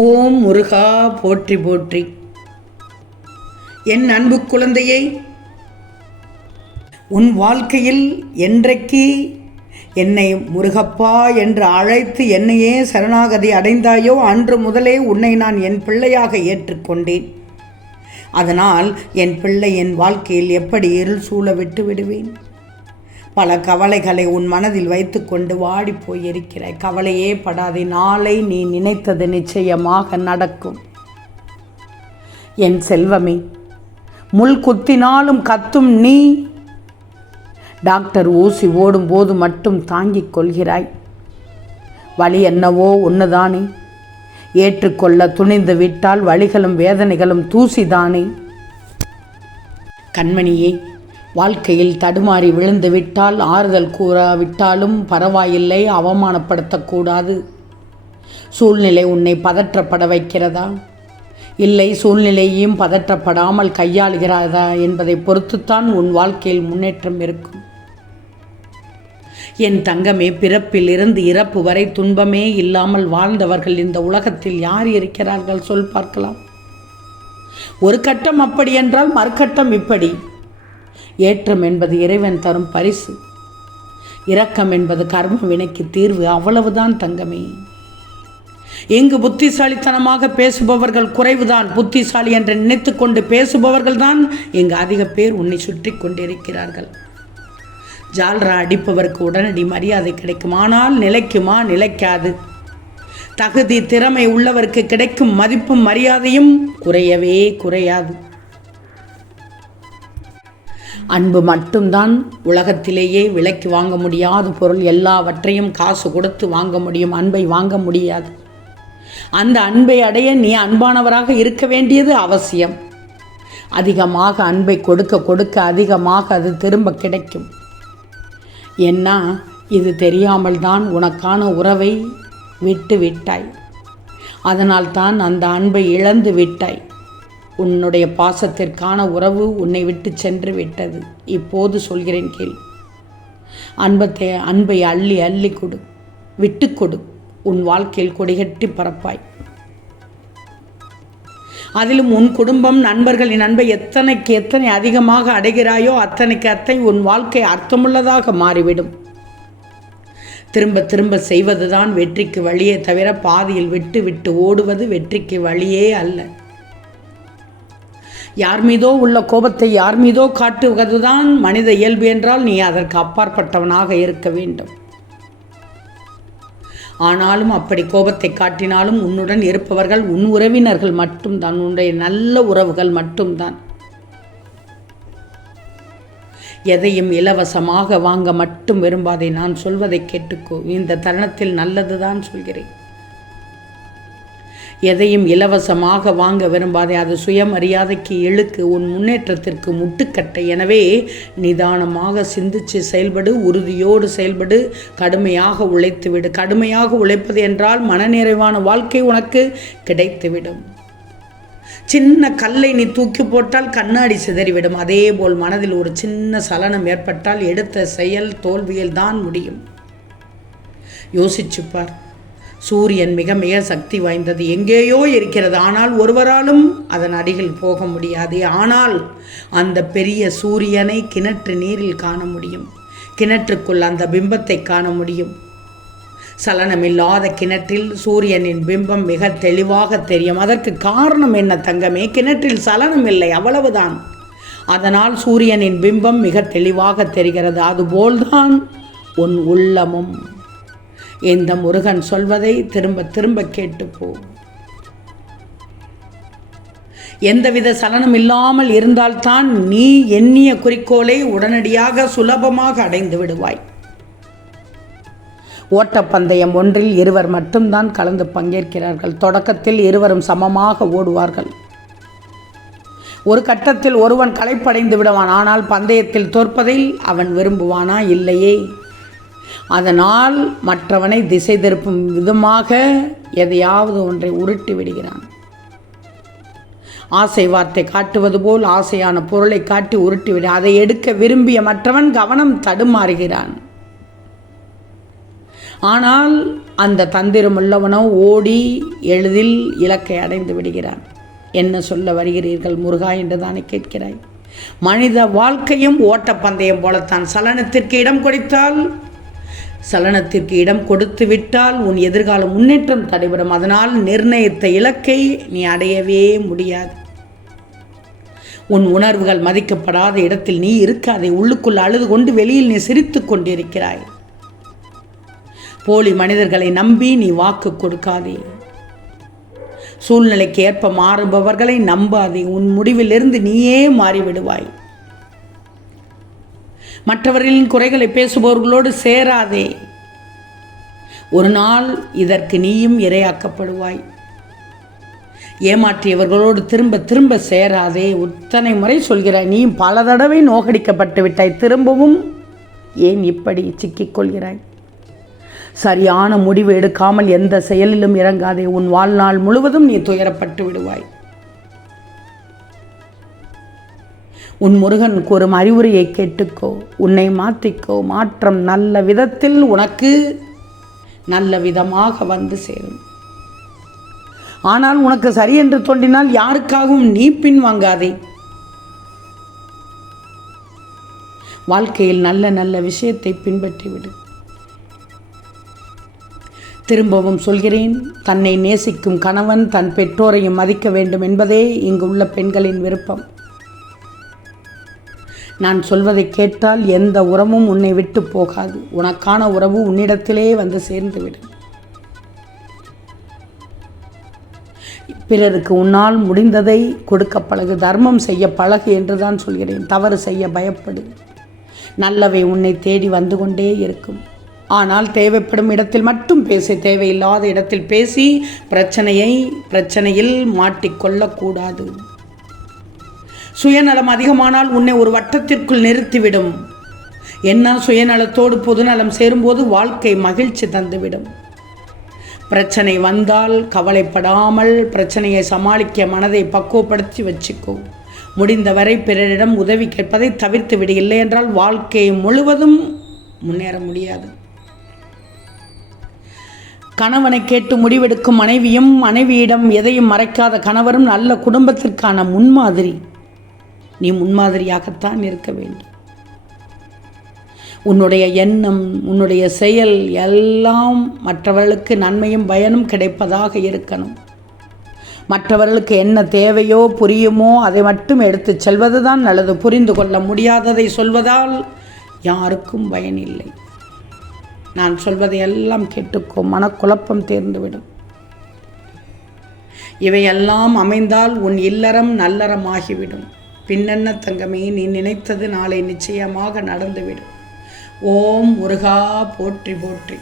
ஓம் முருகா போற்றி போற்றி. என் அன்பு குழந்தையை, உன் வாழ்க்கையில் என்றைக்கு என்னை முருகப்பா என்று அழைத்து என்னையே சரணாகதி அடைந்தாயோ அன்று முதலே உன்னை நான் என் பிள்ளையாக ஏற்றுக்கொண்டேன். அதனால் என் பிள்ளை என் வாழ்க்கையில் எப்படி இருள் சூழ விட்டு விடுவேன்? பல கவலைகளை உன் மனதில் வைத்துக்கொண்டு வாடி போயிருக்கிறாய். கவலையே படாதே, நாளை நீ நினைத்தது நிச்சயமாக நடக்கும். என் செல்வமே, முள் குத்தினாலும் கத்தும் நீ டாக்டர் ஊசி ஓடும்போது மட்டும் தாங்கிக் கொள்கிறாய். வலி என்னவோ ஒன்றுதானே, ஏற்றுக்கொள்ள துணிந்து விட்டால் வலிகளும் வேதனைகளும் தூசிதானே. கண்மணியே, வாழ்க்கையில் தடுமாறி விழுந்து விட்டால் ஆறுதல் கூறாவிட்டாலும் பரவாயில்லை, அவமானப்படுத்தக்கூடாது. சூழ்நிலை உன்னை பதற்றப்பட வைக்கிறதா, இல்லை சூழ்நிலையையும் பதற்றப்படாமல் கையாளுகிறதா என்பதை பொறுத்துத்தான் உன் வாழ்க்கையில் முன்னேற்றம் இருக்கும். என் தங்கமே, பிறப்பில் இருந்து இறப்பு வரை துன்பமே இல்லாமல் வாழ்ந்தவர்கள் இந்த உலகத்தில் யார் இருக்கிறார்கள் சொல் பார்க்கலாம். ஒரு கட்டம் அப்படி என்றால் மறுகட்டம் இப்படி. ஏற்றம் என்பது இறைவன் தரும் பரிசு, இரக்கம் என்பது கர்ம வினைக்கு தீர்வு. அவ்வளவுதான் தங்கமே. எங்கு புத்திசாலித்தனமாக பேசுபவர்கள் குறைவுதான், புத்திசாலி என்று நினைத்து கொண்டு பேசுபவர்கள் தான் இங்கு அதிக பேர் உன்னை சுற்றி கொண்டிருக்கிறார்கள். ஜால்ரா அடிப்பவருக்கு உடனடி மரியாதை கிடைக்கும், ஆனால் நிலைக்குமா? நிலைக்காது. தகுதி திறமை உள்ளவருக்கு கிடைக்கும் மதிப்பும் மரியாதையும் குறையவே குறையாது. அன்பு மட்டும்தான் உலகத்திலேயே விலைக்கு வாங்க முடியாத பொருள். எல்லாவற்றையும் காசு கொடுத்து வாங்க முடியும், அன்பை வாங்க முடியாது. அந்த அன்பை அடைய நீ அன்பானவராக இருக்க வேண்டியது அவசியம். அதிகமாக அன்பை கொடுக்க கொடுக்க அதிகமாக அது திரும்ப கிடைக்கும். ஏன்னா இது தெரியாமல் தான் உனக்கான உறவை விட்டு விட்டாய். அதனால்தான் அந்த அன்பை இழந்து விட்டாய். உன்னுடைய பாசத்திற்கான உறவு உன்னை விட்டு சென்று விட்டது. இப்போது சொல்கிறேன் கேள். அன்பை அள்ளி அள்ளி கொடு, விட்டு கொடு. உன் வாழ்க்கையில் கொடிகட்டி பரப்பாய். அதிலும் உன் குடும்பம், நண்பர்களின் அன்பை எத்தனைக்கு எத்தனை அதிகமாக அடைகிறாயோ அத்தனை உன் வாழ்க்கை அர்த்தமுள்ளதாக மாறிவிடும். திரும்ப திரும்ப செய்வதுதான் வெற்றிக்கு வழியே தவிர பாதியில் விட்டு விட்டு ஓடுவது வெற்றிக்கு வழியே அல்ல. யார் மீதோ உள்ள கோபத்தை யார் மீதோ காட்டுவதுதான் மனித இயல்பு என்றால் நீ அதற்கு அப்பாற்பட்டவனாக இருக்க வேண்டும். ஆனாலும் அப்படி கோபத்தை காட்டினாலும் உன்னுடன் இருப்பவர்கள் உன் உறவினர்கள் மட்டும்தான், உன்னுடைய நல்ல உறவுகள் மட்டும்தான். எதையும் இலவசமாக வாங்க மட்டும் விரும்பாதே. நான் சொல்வதை கேட்டுக்கோ. இந்த தருணத்தில் நல்லதுதான் சொல்கிறேன். எதையும் இலவசமாக வாங்க விரும்பாதே. அது சுயமரியாதைக்கு இழுக்கு, உன் முன்னேற்றத்திற்கு முட்டுக்கட்டை. எனவே நிதானமாக சிந்திச்சு செயல்படு, உறுதியோடு செயல்படு, கடுமையாக உழைத்துவிடு. கடுமையாக உழைப்பது என்றால் மனநிறைவான வாழ்க்கை உனக்கு கிடைத்துவிடும். சின்ன கல்லை நீ தூக்கி போட்டால் கண்ணாடி சிதறிவிடும். அதேபோல் மனதில் ஒரு சின்ன சலனம் ஏற்பட்டால் எடுத்த செயல் தோல்வியில் தான் முடியும். யோசிச்சுப்பார். சூரியன் மிக மிக சக்தி வாய்ந்தது, எங்கேயோ இருக்கிறது. ஆனால் ஒருவராலும் அதன் அருகில் போக முடியாது. ஆனால் அந்த பெரிய சூரியனை கிணற்று நீரில் காண முடியும். கிணற்றுக்குள் அந்த பிம்பத்தை காண முடியும். சலனமில்லாத கிணற்றில் சூரியனின் பிம்பம் மிக தெளிவாக தெரியும். அதற்கு காரணம் என்ன தங்கமே? கிணற்றில் சலனம் இல்லை, அவ்வளவுதான். அதனால் சூரியனின் பிம்பம் மிக தெளிவாக தெரிகிறது. அதுபோல்தான் உன் உள்ளமும். இந்த முருகன் சொல்வதை திரும்ப திரும்ப கேட்டுப்போ. எந்தவித சலனம் இல்லாமல் இருந்தால்தான் நீ எண்ணிய குறிக்கோளை உடனடியாக சுலபமாக அடைந்து விடுவாய். ஓட்டப்பந்தயம் ஒன்றில் இருவர் மட்டும்தான் கலந்து பங்கேற்கிறார்கள். தொடக்கத்தில் இருவரும் சமமாக ஓடுவார்கள். ஒரு கட்டத்தில் ஒருவன் களைப்படைந்து விடுவான். ஆனால் பந்தயத்தில் தோற்பதில் அவன் விரும்புவானா? இல்லையே. அதனால் மற்றவனை திசை திருப்பும் விதமாக எதையாவது ஒன்றை உருட்டி விடுகிறான். ஆசை வார்த்தை காட்டுவது போல் ஆசையான பொருளை காட்டி உருட்டிவிட அதை எடுக்க விரும்பிய மற்றவன் கவனம் தடுமாறுகிறான். ஆனால் அந்த தந்திரம் உள்ளவனோ ஓடி எளிதில் இலக்கை அடைந்து விடுகிறான். என்ன சொல்ல வருகிறீர்கள் முருகா என்று தானே கேட்கிறாய். மனித வாழ்க்கையும் ஓட்டப்பந்தயம் போலத்தான். சலனத்திற்கு இடம் கொடுத்தால், சலனத்திற்கு இடம் கொடுத்து விட்டால் உன் எதிர்கால முன்னேற்றம் தடைபடும். அதனால் நிர்ணயித்த இலக்கை நீ அடையவே முடியாது. உன் உணர்வுகள் மதிக்கப்படாத இடத்தில் நீ இருக்காதே. உள்ளுக்குள் அழுது கொண்டு வெளியில் நீ சிரித்து கொண்டிருக்கிறாய். போலி மனிதர்களை நம்பி நீ வாக்கு கொடுக்காதே. சூழ்நிலைக்கு ஏற்ப மாறுபவர்களை நம்பாதே. உன் முடிவிலிருந்து நீயே மாறிவிடுவாய். மற்றவர்களின் குறைகளை பேசுபவர்களோடு சேராதே. ஒரு நாள் இதற்கு நீயும் இரையாக்கப்படுவாய். ஏமாற்றியவர்களோடு திரும்ப திரும்ப சேராதே. இத்தனை முறை சொல்கிறாய். நீ பல தடவை நோகடிக்கப்பட்டு விட்டாய். திரும்பவும் ஏன் இப்படி சிக்கிக்கொள்கிறாய்? சரியான முடிவு எடுக்காமல் எந்த செயலிலும் இறங்காதே. உன் வாழ்நாள் முழுவதும் நீ துயரப்பட்டு விடுவாய். உன் முருகன் கூறும் அறிவுரையை கேட்டுக்கோ. உன்னை மாற்றிக்கோ. மாற்றம் நல்ல விதத்தில் உனக்கு நல்ல விதமாக வந்து சேரும். ஆனால் உனக்கு சரி என்று தோன்றினால் யாருக்காகவும் நீ பின்வாங்காதே. வாழ்க்கையில் நல்ல நல்ல விஷயத்தை பின்பற்றிவிடு. திரும்பவும் சொல்கிறேன், தன்னை நேசிக்கும் கணவன் தன் பெற்றோரையும் மதிக்க வேண்டும் என்பதே இங்கு உள்ள பெண்களின் விருப்பம். நான் சொல்வதை கேட்டால் எந்த உறவும் உன்னை விட்டு போகாது. உனக்கான உறவு உன்னிடத்திலே வந்து சேர்ந்துவிடும். பிறருக்கு உன்னால் முடிந்ததை கொடுக்க பழகு. தர்மம் செய்ய பழகு என்று தான் சொல்கிறேன். தவறு செய்ய பயப்படு. நல்லவை உன்னை தேடி வந்து கொண்டே இருக்கும். ஆனால் தேவைப்படும் இடத்தில் மட்டும் பேசி, தேவையில்லாத இடத்தில் பேசி பிரச்சனையில் மாட்டிக்கொள்ளக்கூடாது. சுயநலம் அதிகமானால் உன்னை ஒரு வட்டத்திற்குள் நிறுத்திவிடும். என்ன சுயநலத்தோடு பொதுநலம் சேரும்போது வாழ்க்கை மகிழ்ச்சி தந்துவிடும். பிரச்சனை வந்தால் கவலைப்படாமல் பிரச்சனையை சமாளிக்க மனதை பக்குவப்படுத்தி வச்சுக்கோ. முடிந்தவரை பிறரிடம் உதவி கேட்பதை தவிர்த்து விடு. இல்லை என்றால் வாழ்க்கை முழுவதும் முன்னேற முடியாது. கணவனை கேட்டு முடிவெடுக்கும் மனைவியும், மனைவியிடம் எதையும் மறைக்காத கணவரும் நல்ல குடும்பத்திற்கான முன்மாதிரி. நீ முன்மாதிரியாகத்தான் இருக்க வேண்டும். உன்னுடைய எண்ணம், உன்னுடைய செயல் எல்லாம் மற்றவர்களுக்கு நன்மையும் பயனும் கிடைப்பதாக இருக்கணும். மற்றவர்களுக்கு என்ன தேவையோ புரியுமோ அதை மட்டும் எடுத்து செல்வதுதான் நல்லது. புரிந்து கொள்ள முடியாததை சொல்வதால் யாருக்கும் பயனில்லை. நான் சொல்வதை எல்லாம் கேட்டுக்கோ. மனக்குழப்பம் தீர்ந்துவிடும். இவையெல்லாம் அமைந்தால் உன் இல்லறம் நல்லறமாகிவிடும். பின்னென்ன தங்கமே, நீ நினைத்தது நாளை நிச்சயமாக நடந்துவிடும். ஓம் முருகா போற்றி போற்றி.